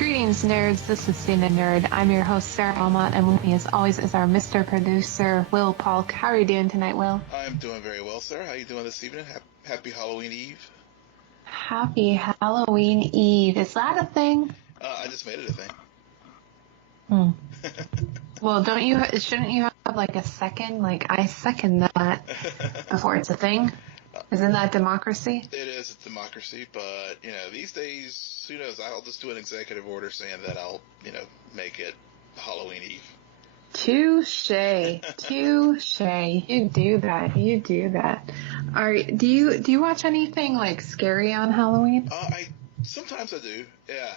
Greetings, nerds. This is CNN Nerd. I'm your host, Sarah Belmont, and with me, as always, is our Mr. Producer, Will Polk. How are you doing tonight, Will? I'm doing very well, sir. How are you doing this evening? Happy Halloween Eve. Happy Halloween Eve. Is that a thing? I just made it a thing. Well, shouldn't you have like a second? Like, I second that before it's a thing. Isn't that democracy? It is a democracy, but, these days, who knows? I'll just do an executive order saying that I'll, make it Halloween Eve. Touche. You do that. Do you watch anything like scary on Halloween? Sometimes I do. Yeah.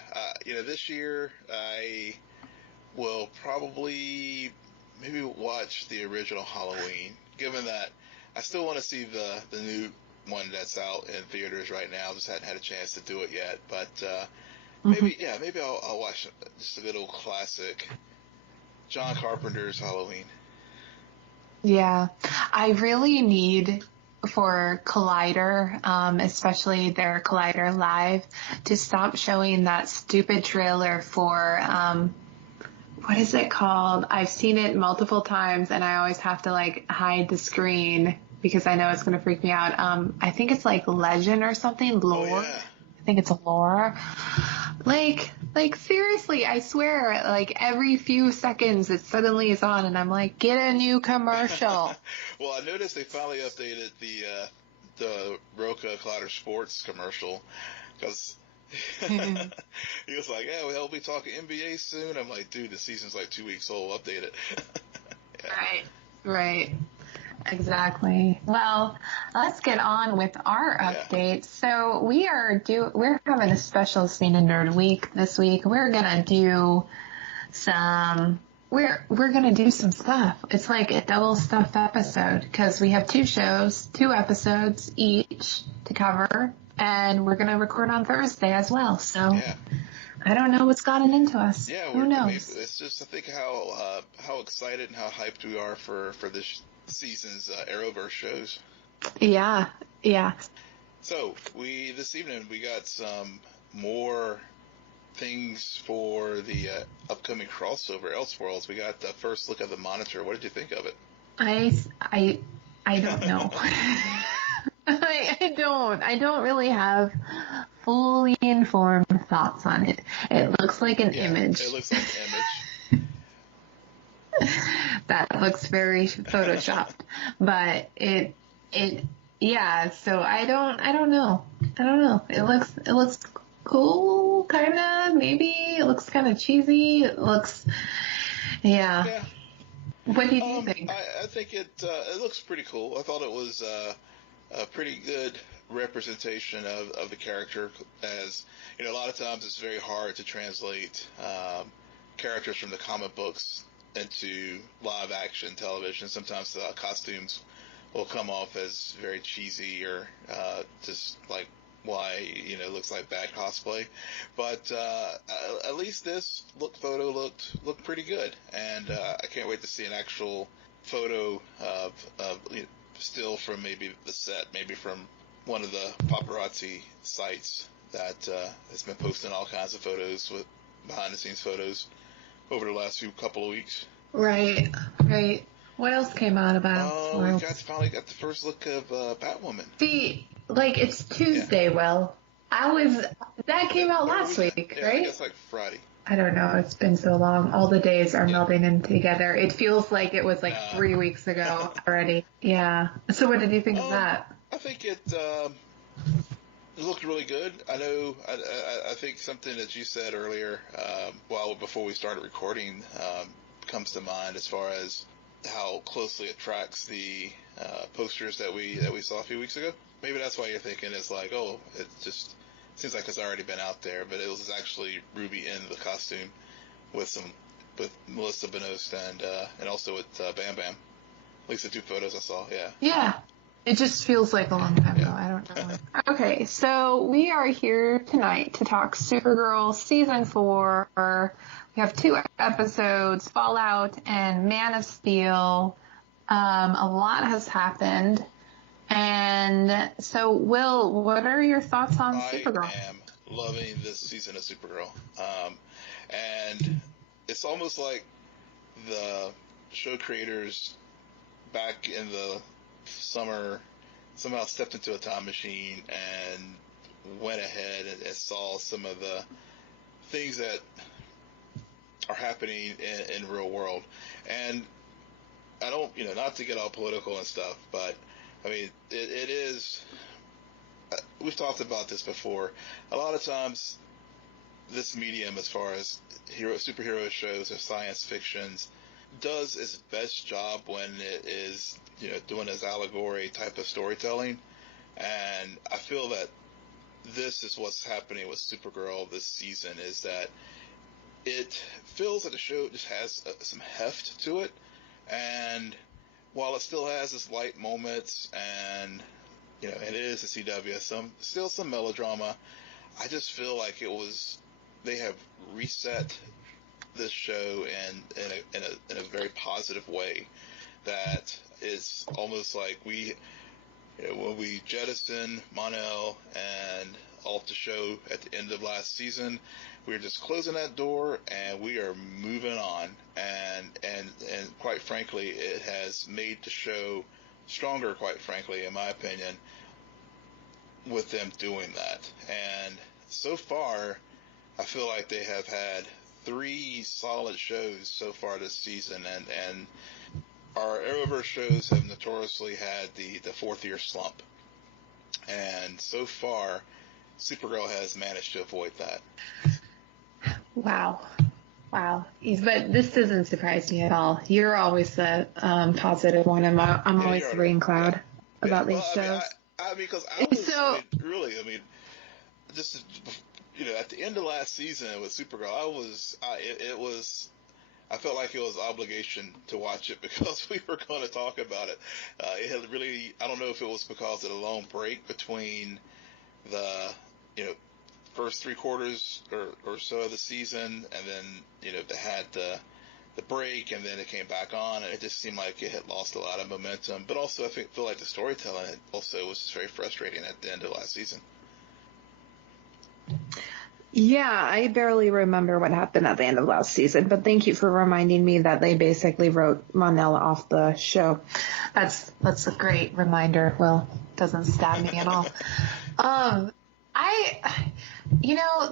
This year I will probably maybe watch the original Halloween, given that I still want to see the new one that's out in theaters right now. Just hadn't had a chance to do it yet, but maybe I'll watch just a good old classic, John Carpenter's Halloween. Yeah, I really need for Collider, especially their Collider Live, to stop showing that stupid trailer for, what is it called? I've seen it multiple times and I always have to hide the screen because I know it's going to freak me out. I think it's like Legend or something, Lore. Oh, yeah. I think it's Lore. Like seriously, I swear, every few seconds it suddenly is on and I'm like, get a new commercial. Well, I noticed they finally updated the Roca Collider Sports commercial because he was like, yeah, we'll be talking NBA soon. I'm like, dude, the season's like 2 weeks old. Update it. Yeah. Right. Exactly. Well, let's get on with our updates. So we're having a special CNN Nerd week this week. We're gonna do some stuff. It's like a double stuffed episode because we have two episodes each to cover, and we're gonna record on Thursday as well. So I don't know what's gotten into us. Yeah, who knows? It's just I think how excited and how hyped we are for this season's Arrowverse shows. Yeah. So this evening we got some more things for the upcoming crossover Elseworlds. We got the first look at the Monitor. What did you think of it? I don't know. I don't really have fully informed thoughts on it. It looks like an image. It looks like an image. That looks very photoshopped, but so I don't know. It looks cool, kinda, maybe. It looks kinda cheesy. It looks, yeah. What do you think? I think it looks pretty cool. I thought it was a pretty good representation of the character, as a lot of times it's very hard to translate characters from the comic books into live action television. Sometimes the costumes will come off as very cheesy or just like why it looks like bad cosplay. But at least this photo looked pretty good, and I can't wait to see an actual photo of still from maybe the set, maybe from one of the paparazzi sites that has been posting all kinds of photos with behind the scenes photos over the last couple of weeks. Right. What else came out about we finally got the first look of Batwoman. See, it's Tuesday, Will. That came out last week, right? I guess Friday. I don't know. It's been so long. All the days are melding in together. It feels like it was 3 weeks ago already. Yeah. So what did you think of that? I think it looked really good. I think something that you said earlier, before we started recording, comes to mind as far as how closely it tracks the posters that we saw a few weeks ago. Maybe that's why you're thinking it's it just seems like it's already been out there, but it was actually Ruby in the costume with Melissa Benoist and also with Bam Bam. At least the two photos I saw. Yeah. It just feels like a long time ago. I don't know. Okay, so we are here tonight to talk Supergirl Season 4. We have 2 episodes, Fallout and Man of Steel. A lot has happened. And so, Will, what are your thoughts on Supergirl? I am loving this season of Supergirl. And it's almost like the show creators back in the summer somehow stepped into a time machine and went ahead and saw some of the things that are happening in real world. And I don't, not to get all political and stuff, but I mean, it is, we've talked about this before. A lot of times this medium, as far as superhero shows or science fictions, does its best job when it is, doing this allegory type of storytelling. And I feel that this is what's happening with Supergirl this season, is that it feels that the show just has some heft to it. And while it still has its light moments and, it is a CW, still some melodrama, I just feel like they have reset this show in a very positive way. That is almost like when we jettison Mon-El and off the show at the end of last season, we're just closing that door and we are moving on. And quite frankly, it has made the show stronger, quite frankly, in my opinion, with them doing that. And so far, I feel like they have had 3 solid shows so far this season, and our Arrowverse shows have notoriously had the 4th-year slump. And so far, Supergirl has managed to avoid that. Wow. But this doesn't surprise me at all. You're always the positive one. I'm always the rain cloud about these shows. Because I was, just, at the end of last season with Supergirl, I felt like it was an obligation to watch it because we were going to talk about it. It had really, I don't know if it was because of the long break between the, first 3 quarters or so of the season, and then, they had the break, and then it came back on, and it just seemed like it had lost a lot of momentum. But also, I feel like the storytelling also was just very frustrating at the end of last season. Yeah, I barely remember what happened at the end of last season, but thank you for reminding me that they basically wrote Mon-El off the show. That's a great reminder. Well, doesn't stab me at all.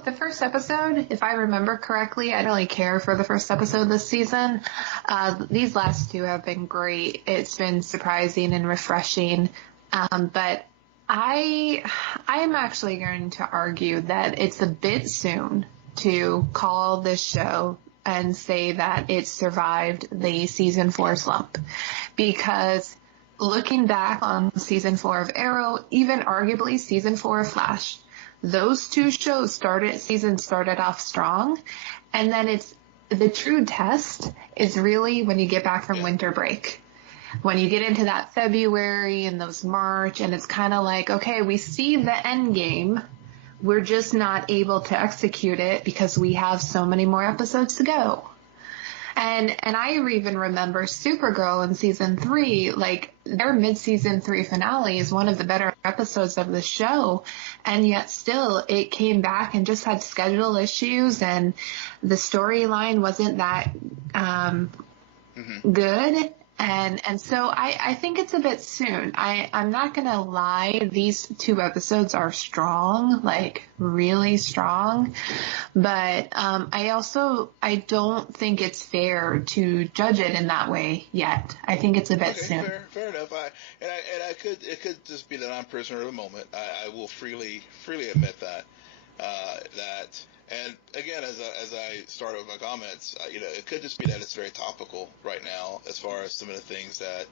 The first episode, if I remember correctly, I don't really care for the first episode this season. These last 2 have been great. It's been surprising and refreshing. But I'm actually going to argue that it's a bit soon to call this show and say that it survived the season 4 slump, because looking back on season 4 of Arrow, even arguably season 4 of Flash, those 2 shows started off strong, and then the true test is really when you get back from winter break. When you get into that February and those March, and it's kind of like, okay, we see the end game. We're just not able to execute it because we have so many more episodes to go. And I even remember Supergirl in season 3, like their mid-season 3 finale is one of the better episodes of the show. And yet still it came back and just had schedule issues, and the storyline wasn't that, good. And so I think it's a bit soon. I'm not going to lie. These 2 episodes are strong, like really strong. But I don't think it's fair to judge it in that way yet. I think it's a bit soon. Fair enough. It could just be that I'm prisoner of the moment. I will freely admit that. And again, as I start with my comments, it could just be that it's very topical right now as far as some of the things that,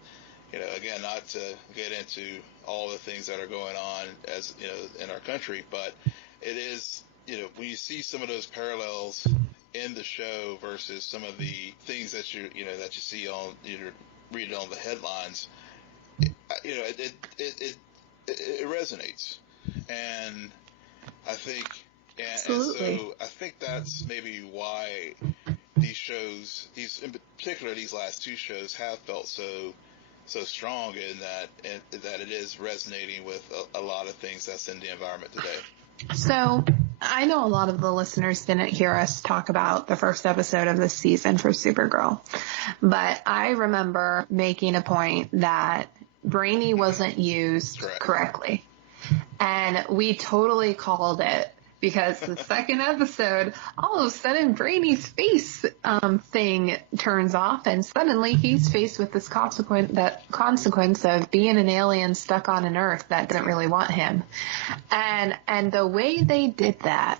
again, not to get into all the things that are going on as, in our country, but it is, when you see some of those parallels in the show versus some of the things that you see on, read on the headlines, it resonates. And I think, and so I think that's maybe why these shows, in particular these last 2 shows, have felt so strong in that it is resonating with a lot of things that's in the environment today. So I know a lot of the listeners didn't hear us talk about the first episode of this season for Supergirl, but I remember making a point that Brainy wasn't used correctly. And we totally called it, because the second episode, all of a sudden Brainy's face thing turns off, and suddenly he's faced with this consequence of being an alien stuck on an Earth that didn't really want him. And the way they did that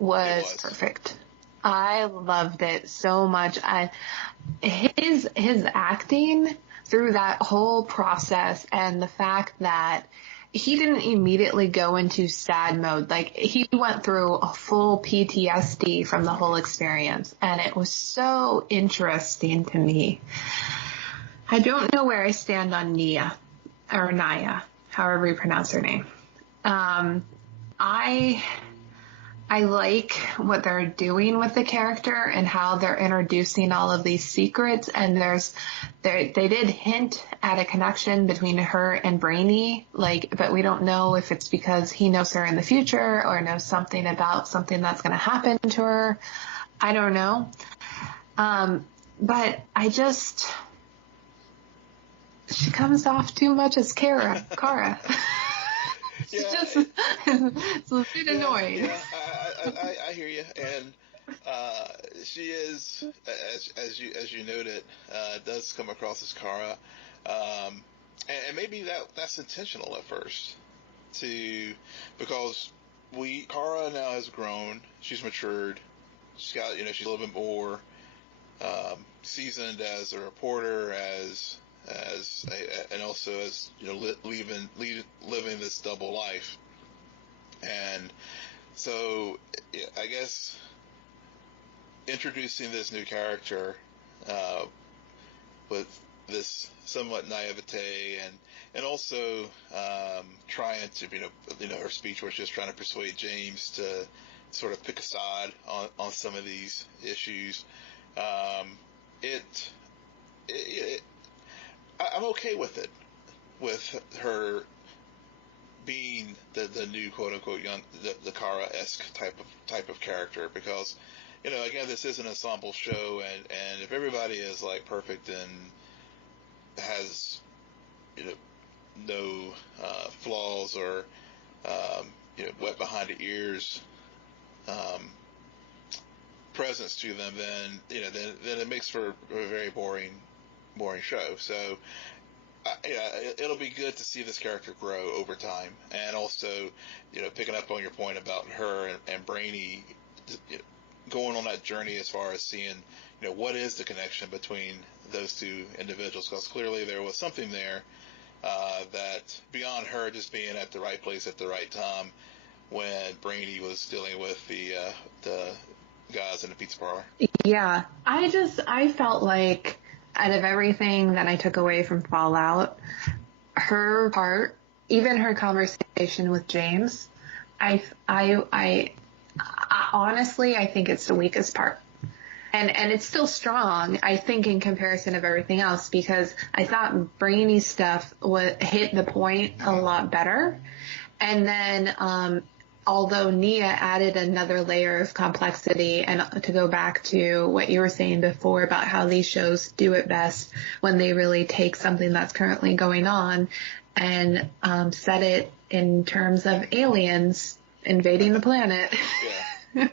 was perfect. I loved it so much. His acting through that whole process, and the fact that he didn't immediately go into sad mode. Like, he went through a full PTSD from the whole experience, and it was so interesting to me. I don't know where I stand on Nia, or Naya, however you pronounce her name. I like what they're doing with the character and how they're introducing all of these secrets. And they did hint at a connection between her and Brainy, but we don't know if it's because he knows her in the future or knows something about something that's going to happen to her. I don't know. But she comes off too much as Kara. It's a bit annoying. Yeah, I hear you, and she is, as you noted, does come across as Kara, and maybe that's intentional at first, because Kara now has grown, she's matured, she's got, she's a little bit more seasoned as a reporter, and also as living this double life. And so I guess introducing this new character with this somewhat naivete, and also trying to, her speech was just trying to persuade James to sort of pick a side on some of these issues. I'm okay with it, with her being the new quote unquote the Kara-esque type of character, because again, this is an ensemble show, and if everybody is like perfect and has no flaws or wet behind the ears presence to them, then then it makes for a very boring show. So it'll be good to see this character grow over time, and also picking up on your point about her and Brainy going on that journey as far as seeing what is the connection between those two individuals, because clearly there was something there that beyond her just being at the right place at the right time when Brainy was dealing with the guys in the pizza parlor. Yeah, I felt like, out of everything that I took away from Fallout, her part, even her conversation with James, I honestly, I think it's the weakest part. And it's still strong, I think, in comparison of everything else, because I thought Brainy's stuff hit the point a lot better. And then, although Nia added another layer of complexity, and to go back to what you were saying before about how these shows do it best when they really take something that's currently going on and set it in terms of aliens invading the planet. Yeah.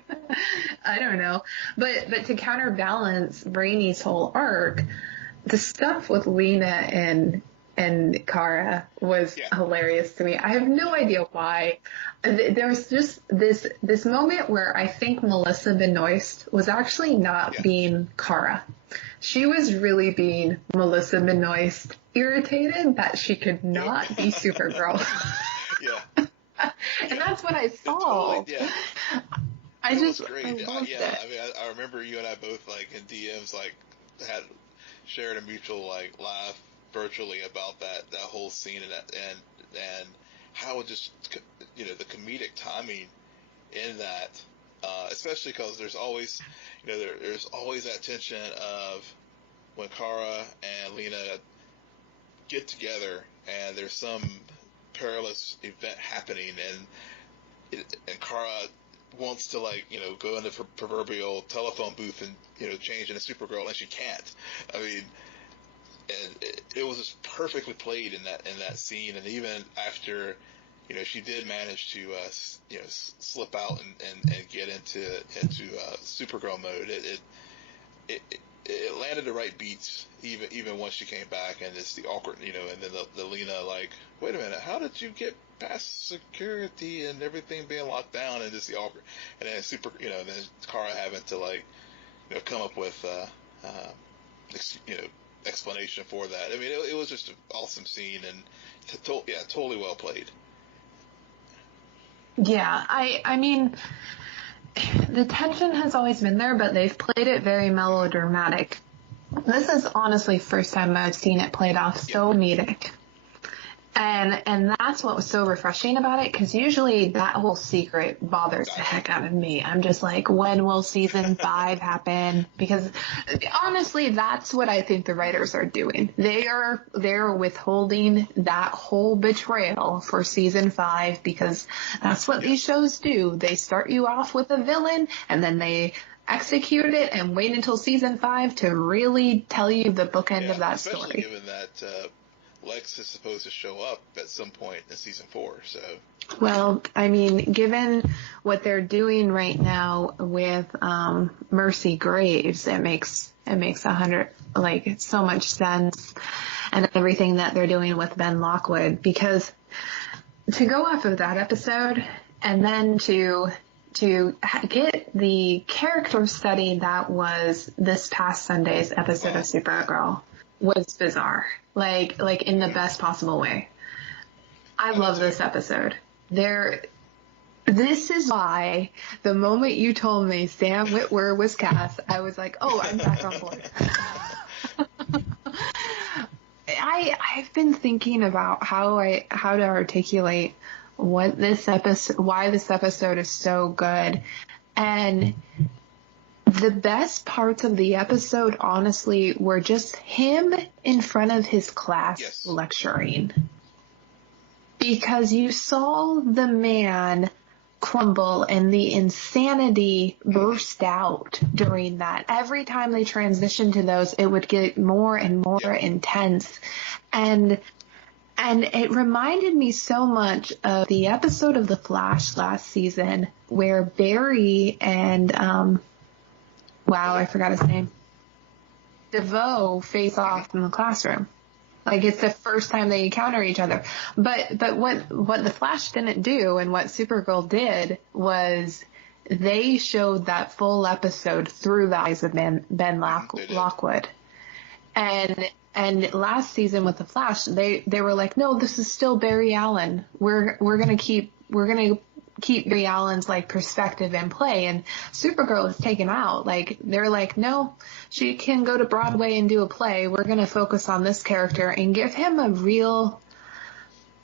I don't know. But to counterbalance Brainy's whole arc, the stuff with Lena and Kara was hilarious to me. I have no idea why. There was just this moment where I think Melissa Benoist was actually not being Kara. She was really being Melissa Benoist, irritated that she could not be Supergirl. Yeah. And that's what I saw. Totally, yeah. I It was just great. I loved I mean, I remember you and I both in DMs had shared a mutual laugh virtually about that whole scene and how it just the comedic timing in that, especially because there's always there's always that tension of when Kara and Lena get together and there's some perilous event happening and Kara wants to, like, go in the proverbial telephone booth and, change into Supergirl, and she can't. I mean, and it was just perfectly played in that scene. And even after, she did manage to, slip out and get into Supergirl mode, it landed the right beats, even once she came back, and it's the awkward, and then the Lena, like, wait a minute, how did you get past security and everything being locked down, and just the awkward, and then then Kara having to, like, come up with, explanation for that. I mean, it was just an awesome scene, and totally well played. Yeah, I mean, the tension has always been there, but they've played it very melodramatic. This is honestly the first time I've seen it played off so comedic. And that's what was so refreshing about it, because usually that whole secret bothers the heck out of me. I'm just like, when will season 5 happen? Because honestly, that's what I think the writers are doing. They're withholding that whole betrayal for season 5, because that's what these shows do. They start you off with a villain, and then they execute it and wait until season 5 to really tell you the bookend of that story. Especially given that Lex is supposed to show up at some point in season 4, so. Well, I mean, given what they're doing right now with Mercy Graves, it makes so much sense, and everything that they're doing with Ben Lockwood, because to go off of that episode and then to get the character study that was this past Sunday's episode of Supergirl was bizarre. Like in the best possible way. I love this episode. This is why the moment you told me Sam Witwer was cast, I was like, oh, I'm back on board. I've been thinking about how to articulate why this episode is so good, and the best parts of the episode, honestly, were just him in front of his class lecturing. Because you saw the man crumble and the insanity burst out during that. Every time they transitioned to those, it would get more and more intense. And it reminded me so much of the episode of The Flash last season where Barry and I forgot his name. DeVoe face off in the classroom. Like, it's the first time they encounter each other. But what the Flash didn't do, and what Supergirl did, was they showed that full episode through the eyes of Ben Lockwood. And last season with the Flash, they were like, no, this is still Barry Allen. We're gonna keep Barry Allen's, like, perspective in play, and Supergirl is taken out. Like, they're like, no, she can go to Broadway and do a play. We're going to focus on this character and give him a real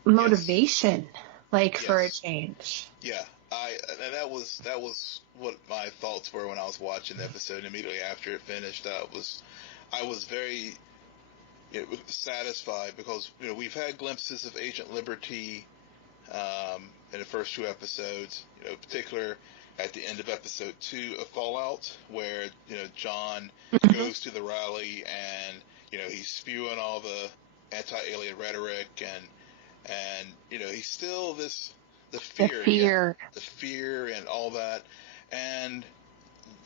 motivation, for a change. Yeah, and that was what my thoughts were when I was watching the episode. Immediately after it finished, I was very satisfied, because we've had glimpses of Agent Liberty in the first 2 episodes, in particular at the end of episode 2 of Fallout, where, John goes to the rally and, he's spewing all the anti-alien rhetoric and, he's still the fear and all that. And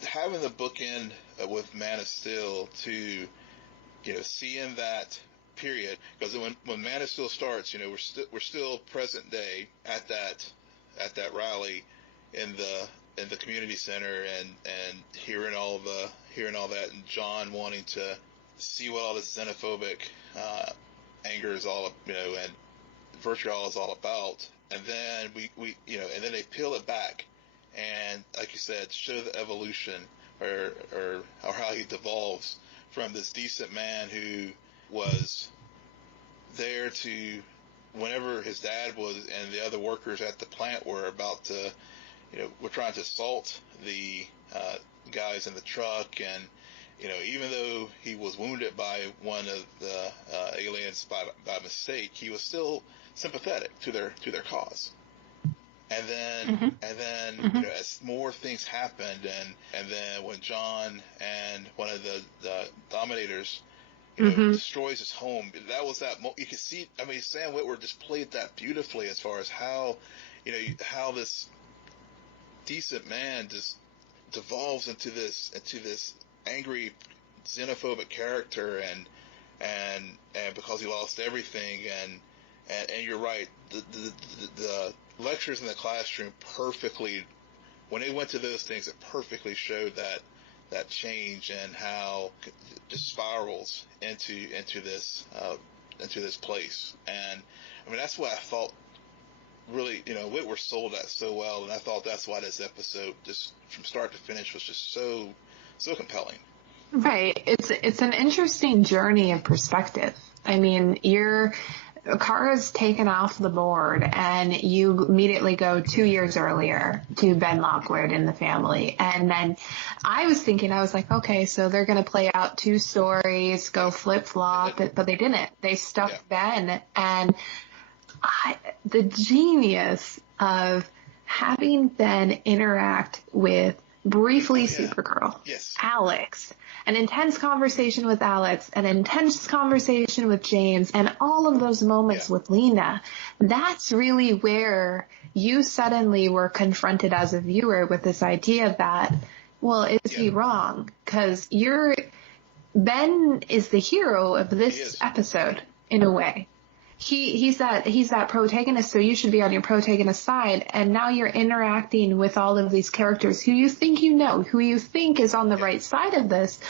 having the bookend with Man of Steel to, seeing that period, because when Man of Steel starts, we're still present day at that rally in the community center, and hearing all that, and John wanting to see what all this xenophobic anger is all, and vitriol is all about, and then we and then they peel it back, and like you said, show the evolution or how he devolves from this decent man who was there to, whenever his dad was and the other workers at the plant were about to, were trying to assault the guys in the truck, and even though he was wounded by one of the aliens by mistake, he was still sympathetic to their cause. and then you know, as more things happened, and then when John and one of the Dominators, you know, destroys his home, that was that you could see. I mean, Sam Witwer just played that beautifully as far as how, you know, how this decent man just devolves into this angry, xenophobic character, and because he lost everything, and you're right, the lectures in the classroom perfectly, when they went to those things, it perfectly showed that change and how it just spirals into this place. And I mean, that's what I thought. Really, you know, Witwer sold that so well, and I thought that's why this episode, just from start to finish, was just so compelling. Right. It's an interesting journey of perspective. I mean, Kara's taken off the board, and you immediately go 2 years earlier to Ben Lockwood and the family. And then I was like, okay, so they're going to play out 2 stories, go flip-flop, but they didn't. They stuck Ben, and the genius of having Ben interact with briefly Supergirl, Alex, an intense conversation with Alex, an intense conversation with James, and all of those moments with Lena. That's really where you suddenly were confronted as a viewer with this idea that, well, is he wrong? Because Ben is the hero of this episode in a way. He's that protagonist, so you should be on your protagonist side, and now you're interacting with all of these characters who you think you know, who you think is on the right side of this.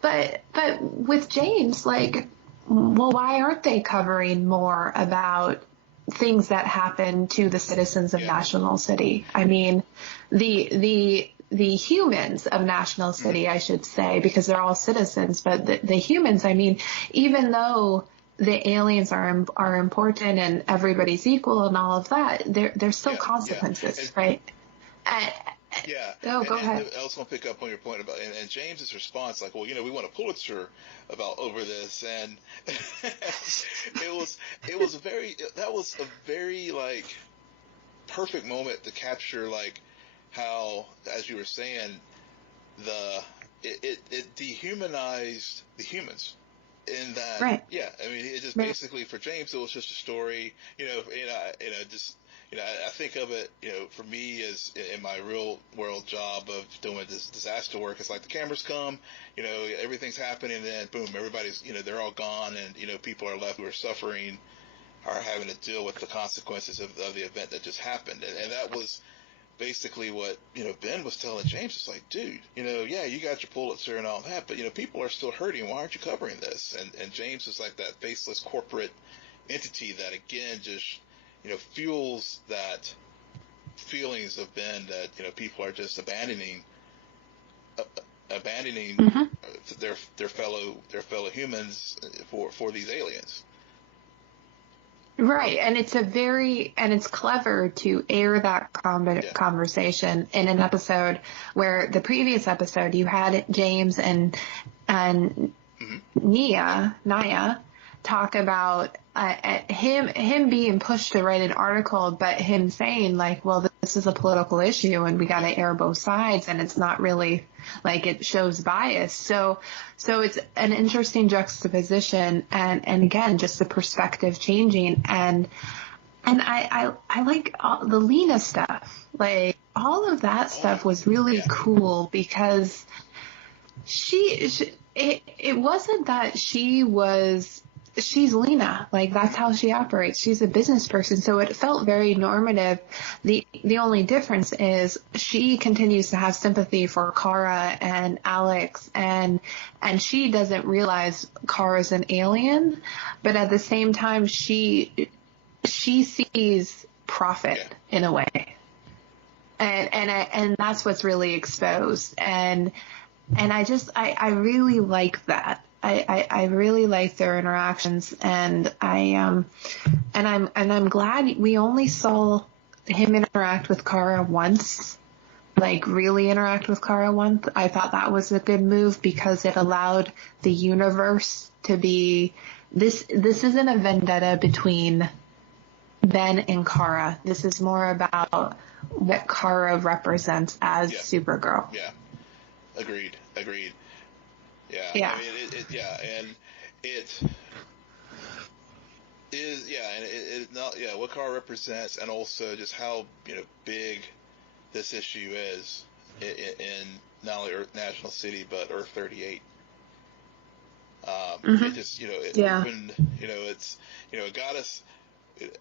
But with James, like, well, why aren't they covering more about things that happen to the citizens of National City? I mean, the humans of National City, I should say, because they're all citizens, but the humans, I mean, even though the aliens are important and everybody's equal and all of that, there's still consequences, right? Go ahead. I was going to pick up on your point about, and James's response, like, well, you know, we won a Pulitzer over this, and that was a very like perfect moment to capture, like, how, as you were saying, it dehumanized the humans. In that, I mean, it just basically, for James, it was just a story, I think of it, for me, as in my real world job of doing this disaster work, it's like the cameras come, everything's happening, and then boom, everybody's, they're all gone, and, people are left who are suffering, are having to deal with the consequences of the event that just happened. And that was basically what, Ben was telling James. It's like, dude, you got your Pulitzer and all that, but, people are still hurting. Why aren't you covering this? And James is like that faceless corporate entity that, again, just, fuels that feelings of Ben that, people are just abandoning their fellow humans for these aliens. Right, and it's clever to air that conversation in an episode where the previous episode you had James and Naya talk about him being pushed to write an article, but him saying, like, well, this is a political issue and we got to air both sides, and it's not really like it shows bias. So it's an interesting juxtaposition, and again, just the perspective changing, and I like all the Lena stuff, like all of that stuff was really cool, because it wasn't that she's Lena, like that's how she operates. She's a business person, so it felt very normative. The only difference is she continues to have sympathy for Kara and Alex, and she doesn't realize Kara's an alien, but at the same time she sees profit in a way, and that's what's really exposed, and I really like that. I really like their interactions, and I'm glad we only saw him interact with Kara once, like really interact with Kara once. I thought that was a good move because it allowed the universe to be this isn't a vendetta between Ben and Kara. This is more about what Kara represents as Supergirl. Yeah. Agreed. Yeah. Yeah. I mean, and it is, and it not, what Kara represents, and also just how, big this issue is in not only Earth National City, but Earth 38. It just, it opened, it got us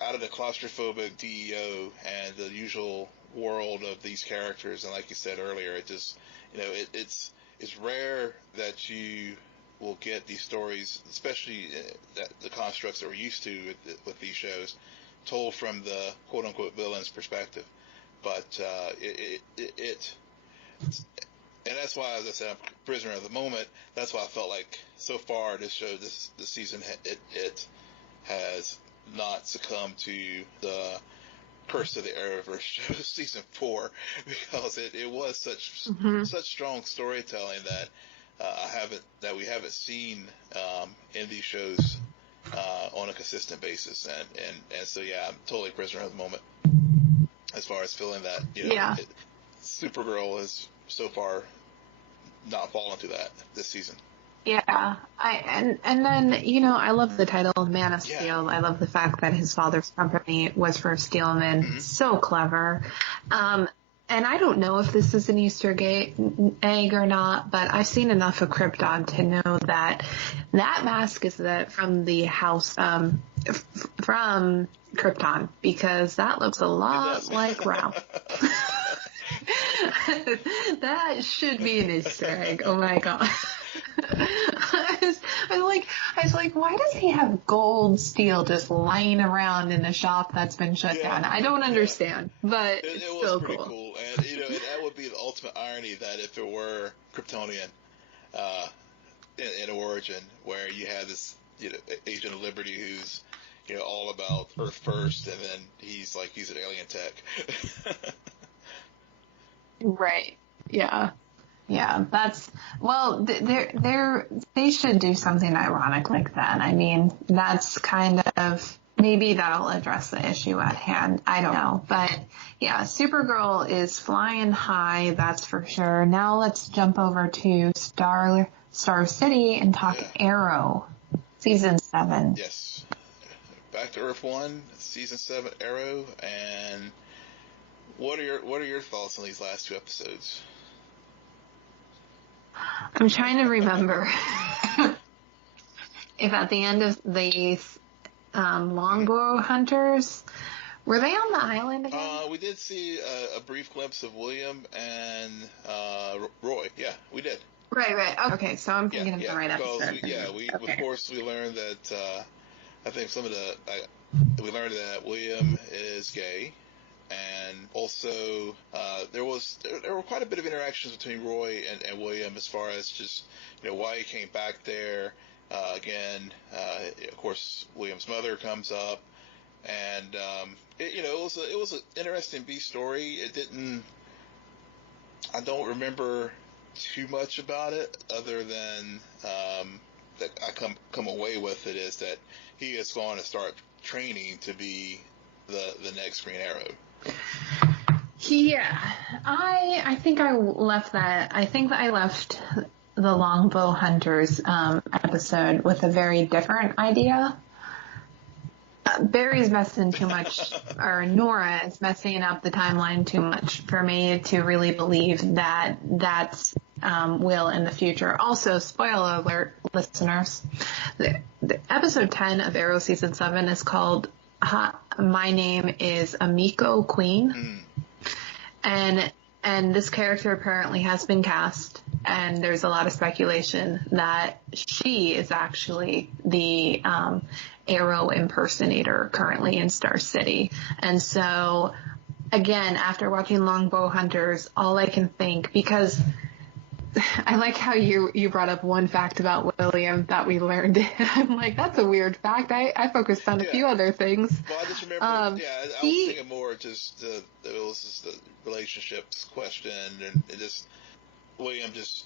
out of the claustrophobic DEO and the usual world of these characters. And like you said earlier, it just, it's rare that you will get these stories, especially the constructs that we're used to with these shows, told from the quote unquote villain's perspective. But, and that's why, as I said, I'm a prisoner of the moment. That's why I felt like so far this show, this season, it has not succumbed to the curse of the Arrowverse show, season 4, because it was such strong storytelling that we haven't seen in these shows on a consistent basis, and so I'm totally prisoner of the moment as far as feeling that Supergirl has so far not fallen to that this season. Yeah, and then I love the title Man of Steel. I love the fact that his father's company was for Steelman. So clever. And I don't know if this is an Easter egg or not, but I've seen enough of Krypton to know that mask is from the house from Krypton, because that looks a lot like Ralph. That should be an Easter egg. Oh my god. I was like, why does he have gold steel just lying around in a shop that's been shut down? I don't understand, but it's still pretty cool. And and that would be the ultimate irony, that if it were Kryptonian in origin, where you have this Agent of Liberty who's all about Earth first, and then he's an alien tech. Right. Yeah. Yeah, they should do something ironic like that. I mean, that's kind of, maybe that'll address the issue at hand. I don't know. But yeah, Supergirl is flying high, that's for sure. Now let's jump over to Star City and talk Arrow, season 7. Yes. Back to Earth 1, season 7 Arrow, and what are your thoughts on these last 2 episodes? I'm trying to remember if at the end of the longbow hunters, were they on the island again? We did see a brief glimpse of William and Roy. Yeah, we did. Right. Okay, so I'm thinking of the right episode. Of course, we learned that I think we learned that William is gay. And also, there were quite a bit of interactions between Roy and William, as far as just why he came back there. Again, of course, William's mother comes up, and it was an interesting B story. I don't remember too much about it, other than that I come away with it is that he is going to start training to be the next Green Arrow. Yeah, I think I left that. I think that I left the Longbow Hunters episode with a very different idea. Barry's messing too much, or Nora is messing up the timeline too much for me to really believe that that's Will in the future. Also, spoiler alert, listeners, the episode 10 of Arrow season 7 is called My Name is Amiko Queen. And this character apparently has been cast, and there's a lot of speculation that she is actually the Arrow impersonator currently in Star City. And so, again, after watching Longbow Hunters, all I can think, because I like how you brought up one fact about William that we learned. I'm like, that's a weird fact. I focused on a few other things. Well, I just remember, I was thinking more just it was just the relationships question, and just William just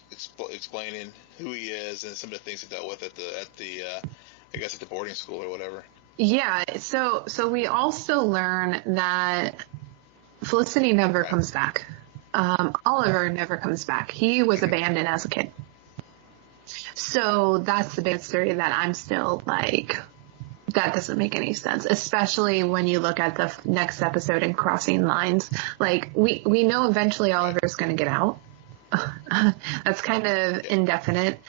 explaining who he is and some of the things he dealt with at the I guess at the boarding school or whatever. Yeah, so we also learn that Felicity never comes back. Oliver never comes back. He was abandoned as a kid. So that's the big story that I'm still like, that doesn't make any sense, especially when you look at the next episode in Crossing Lines. Like, we know eventually Oliver's going to get out. That's kind of indefinite.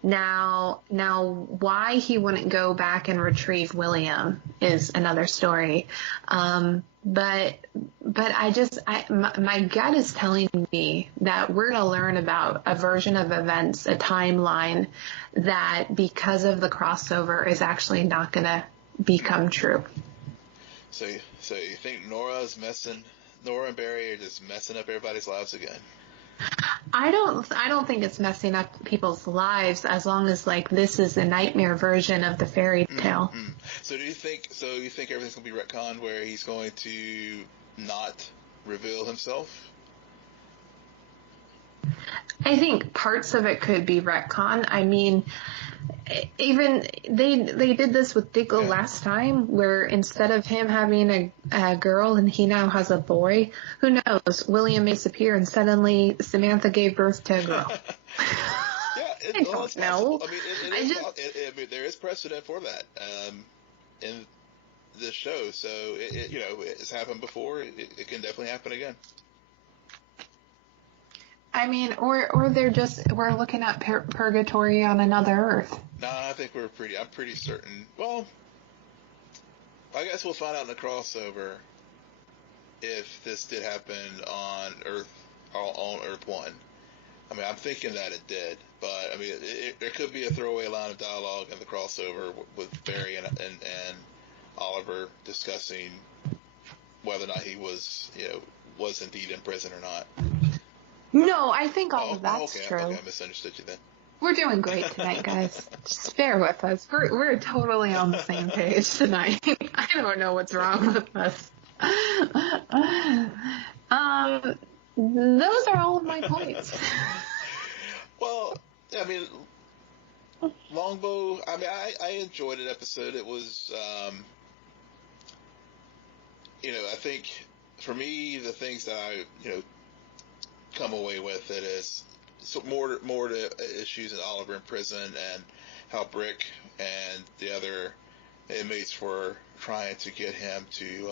Now, why he wouldn't go back and retrieve William is another story. But my gut is telling me that we're going to learn about a version of events, a timeline that, because of the crossover, is actually not going to become true. So you think Nora and Barry are just messing up everybody's lives again? I don't think it's messing up people's lives, as long as, like, this is a nightmare version of the fairy tale. Mm-hmm. So you think everything's going to be retconned, where he's going to not reveal himself? I think parts of it could be retcon. I mean, even they did this with Diggle last time, where instead of him having a girl and he now has a boy, who knows? William may disappear and suddenly Samantha gave birth to a girl. I don't know. I mean, there is precedent for that in this show, so it's happened before. It can definitely happen again. I mean, or we're looking at purgatory on another Earth. No, I think I'm pretty certain. Well, I guess we'll find out in the crossover if this did happen on Earth 1. I mean, I'm thinking that it did, but I mean, there could be a throwaway line of dialogue in the crossover with Barry and Oliver discussing whether or not he was indeed in prison or not. No, I think all of that's true. Okay, I misunderstood you then. We're doing great tonight, guys. Just bear with us. We're totally on the same page tonight. I don't know what's wrong with us. Those are all of my points. Well, I mean, LongBow, I mean, I enjoyed an episode. It was, I think for me, the things that I, come away with it is more to issues in Oliver in prison, and how Brick and the other inmates were trying to get him to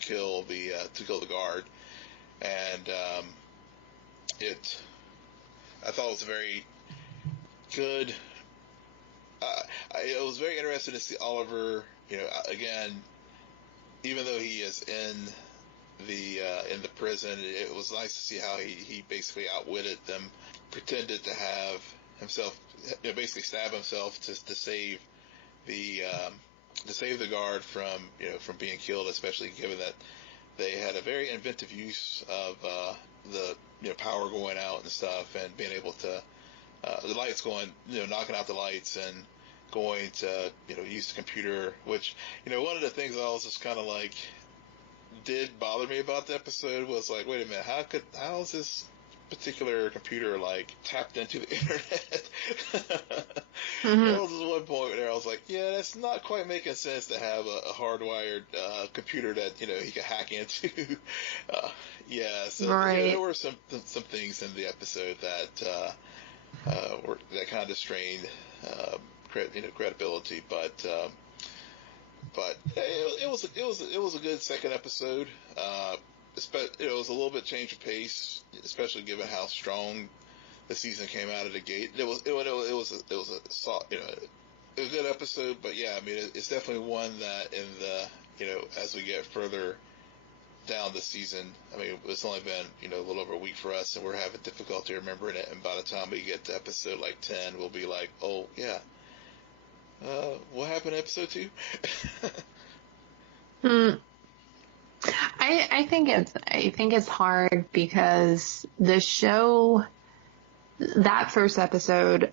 kill the guard, and I thought it was a very good. It was very interesting to see Oliver, again, even though he is in the prison, it was nice to see how he basically outwitted them, pretended to have himself, basically stab himself to save the guard from being killed, especially given that they had a very inventive use of the power going out and stuff, and being able to the lights going, knocking out the lights and going to use the computer, which one of the things I was just kind of like did bother me about the episode was like, wait a minute, how is this particular computer like tapped into the internet? Mm-hmm. There was one point where I was like, yeah, that's not quite making sense to have a hardwired computer that he could hack into. So right. There were some things in the episode that kind of strained credibility, but it was a good second episode. It was a little bit change of pace, especially given how strong the season came out of the gate. It was a good episode, but yeah, I mean, it's definitely one that in the as we get further down the season, I mean, it's only been a little over a week for us, and we're having difficulty remembering it. And by the time we get to episode like 10, we'll be like, oh yeah. What happened in episode 2? I think it's hard because the show, that first episode,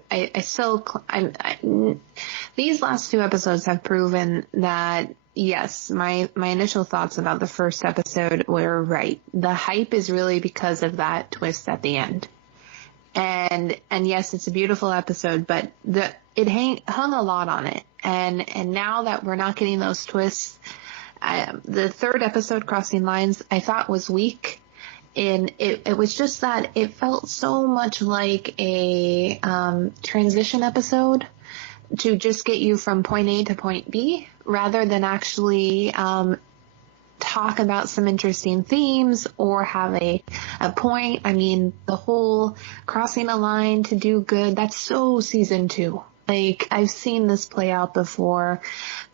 these last 2 episodes have proven that yes, my initial thoughts about the first episode were right. The hype is really because of that twist at the end. And yes, it's a beautiful episode, but it hung a lot on it. And now that we're not getting those twists, the third episode, Crossing Lines, I thought was weak. And it was just that it felt so much like a transition episode to just get you from point A to point B, rather than actually talk about some interesting themes or have a point. I mean, the whole crossing a line to do good, that's so season 2. Like, I've seen this play out before.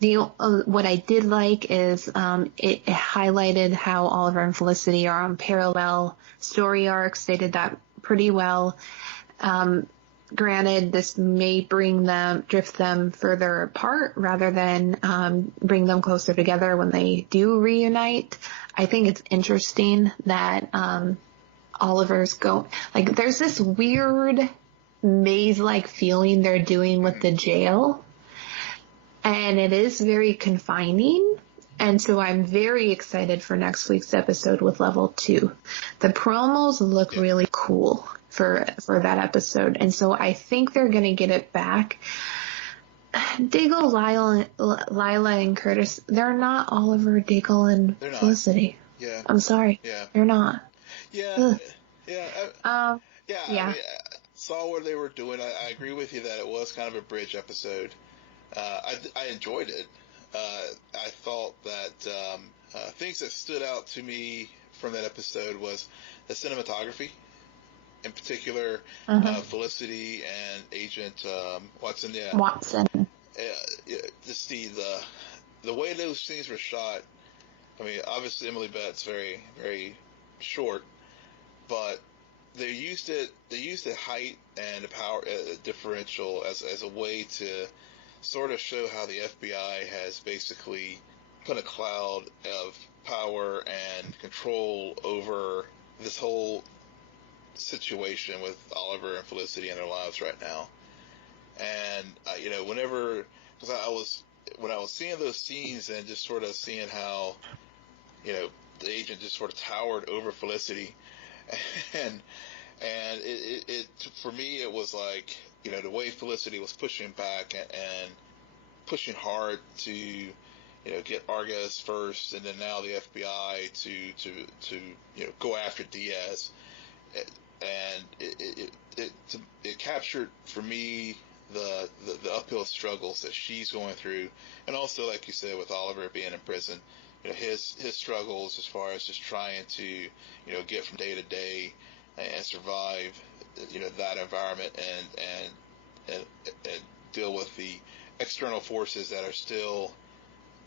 What I did like is it highlighted how Oliver and Felicity are on parallel story arcs. They did that pretty well. Granted, this may drift them further apart rather than bring them closer together when they do reunite. I think it's interesting that Oliver's there's this weird maze-like feeling they're doing with the jail, and it is very confining. And so I'm very excited for next week's episode with Level 2. The promos look really cool for that episode, and so I think they're going to get it back. Diggle, Lila, and Curtis, they're not Oliver, Diggle, and Felicity. Yeah. I'm sorry. Yeah. They're not. Yeah. Ugh. Yeah. Yeah. I mean, saw what they were doing. I agree with you that it was kind of a bridge episode. I enjoyed it. I thought that things that stood out to me from that episode was the cinematography, in particular, Felicity and Agent Watson. Yeah, Watson. Just the way those scenes were shot. I mean, obviously Emily Bett's very, very short, but they used the height and the power differential as a way to sort of show how the FBI has basically put a cloud of power and control over this whole situation with Oliver and Felicity in their lives right now. And when I was seeing those scenes and just sort of seeing how the agent just sort of towered over Felicity, and it for me it was like the way Felicity was pushing back and pushing hard to get Argus first, and then now the FBI to go after Diaz, and it captured for me the uphill struggles that she's going through, and also, like you said, with Oliver being in prison, his struggles as far as just trying to get from day to day and survive that environment and deal with the external forces that are still,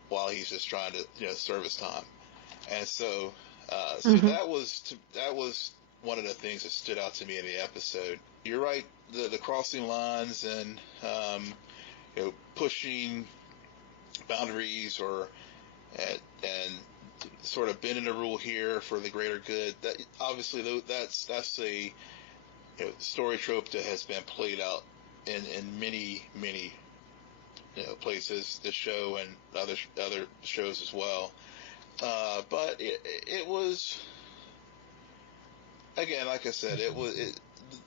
while he's just trying to serve his time. And so that was one of the things that stood out to me in the episode. You're right, the crossing lines and pushing boundaries and sort of bending the rule here for the greater good. That obviously that's a story trope that has been played out in many places, this show and other shows as well. But it was, again, like I said,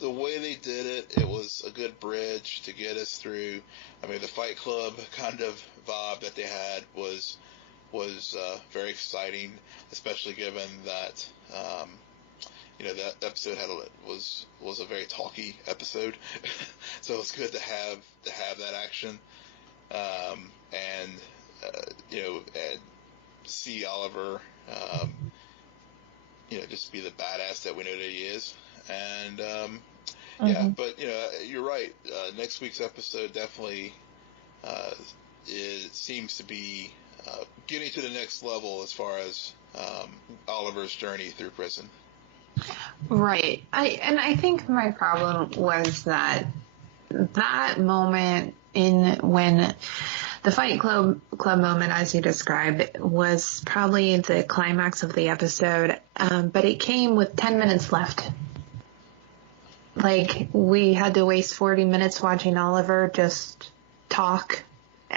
the way they did it was a good bridge to get us through. I mean, the Fight Club kind of vibe that they had was very exciting, especially given that that episode was a very talky episode, so it was good to have that action, and see Oliver just be the badass that we know that he is. And yeah, but you're right. Next week's episode definitely seems to be getting to the next level as far as Oliver's journey through prison. Right. I think my problem was that moment when the Fight Club moment, as you described, was probably the climax of the episode, but it came with 10 minutes left. Like, we had to waste 40 minutes watching Oliver just talk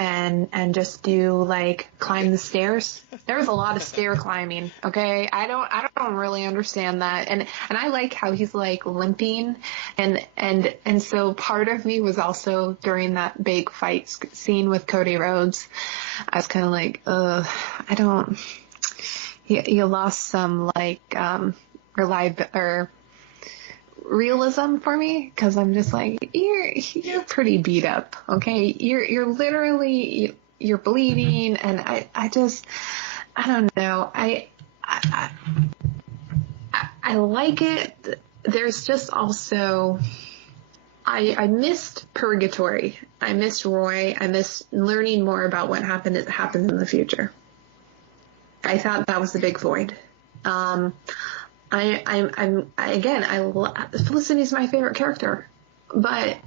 and just do like climb the stairs. There was a lot of stair climbing. Okay. I don't really understand that. And I like how he's like limping and so part of me was also during that big fight scene with Cody Rhodes. I was kind of like, you lost some like, realism for me, because I'm just like, you're pretty beat up, okay? You're literally you're bleeding, and I don't know. I like it. There's just also I missed Purgatory. I missed Roy. I missed learning more about what happens in the future. I thought that was the big void. Felicity's my favorite character, but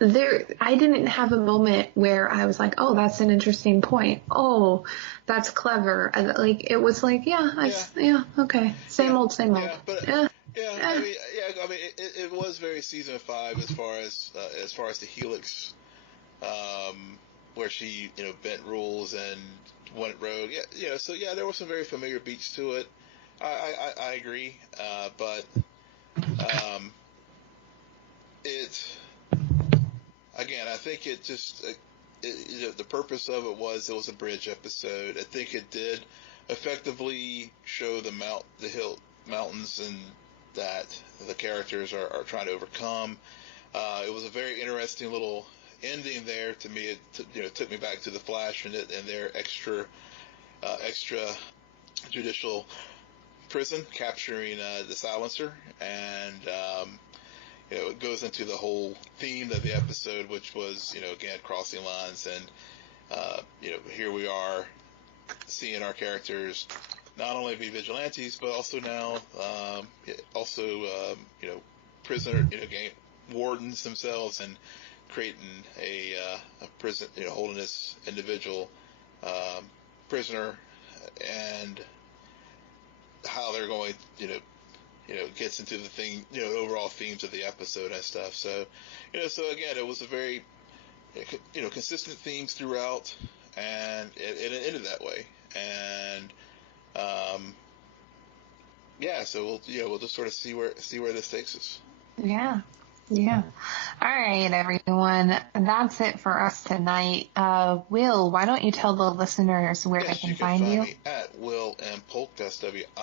I didn't have a moment where I was like, oh, that's an interesting point. Oh, that's clever. It was like, okay. Same old. Yeah, but, I mean, it was very season 5 as far as the Helix, where she, bent rules and went rogue. So there were some very familiar beats to it. I agree, but I think it just the purpose of it was a bridge episode. I think it did effectively show the mountains and that the characters are trying to overcome. It was a very interesting little ending there to me. It took me back to the Flash and their extra judicial prison capturing the silencer, and it goes into the whole theme of the episode, which was again crossing lines, and here we are seeing our characters not only be vigilantes but also now prisoner game wardens themselves, and creating a prison, holding this individual prisoner, and how they're going, gets into the thing, overall themes of the episode and stuff. So, so again, it was a very, consistent themes throughout, and it ended that way. And, so we'll just sort of see where this takes us. Yeah. Yeah. All right, everyone. That's it for us tonight. Will, why don't you tell the listeners where they can find you? Me at Will M. Polk. That's WILLMPOLK.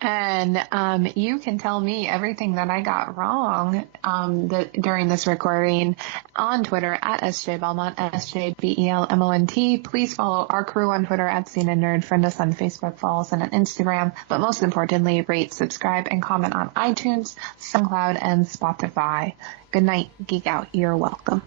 And you can tell me everything that I got wrong during this recording on Twitter at SJ Belmont, SJBELMONT. Please follow our crew on Twitter at CNN Nerd. Friend us on Facebook, follow us on Instagram. But most importantly, rate, subscribe, and comment on iTunes, SoundCloud, and Spotify. Good night, Geek Out. You're welcome.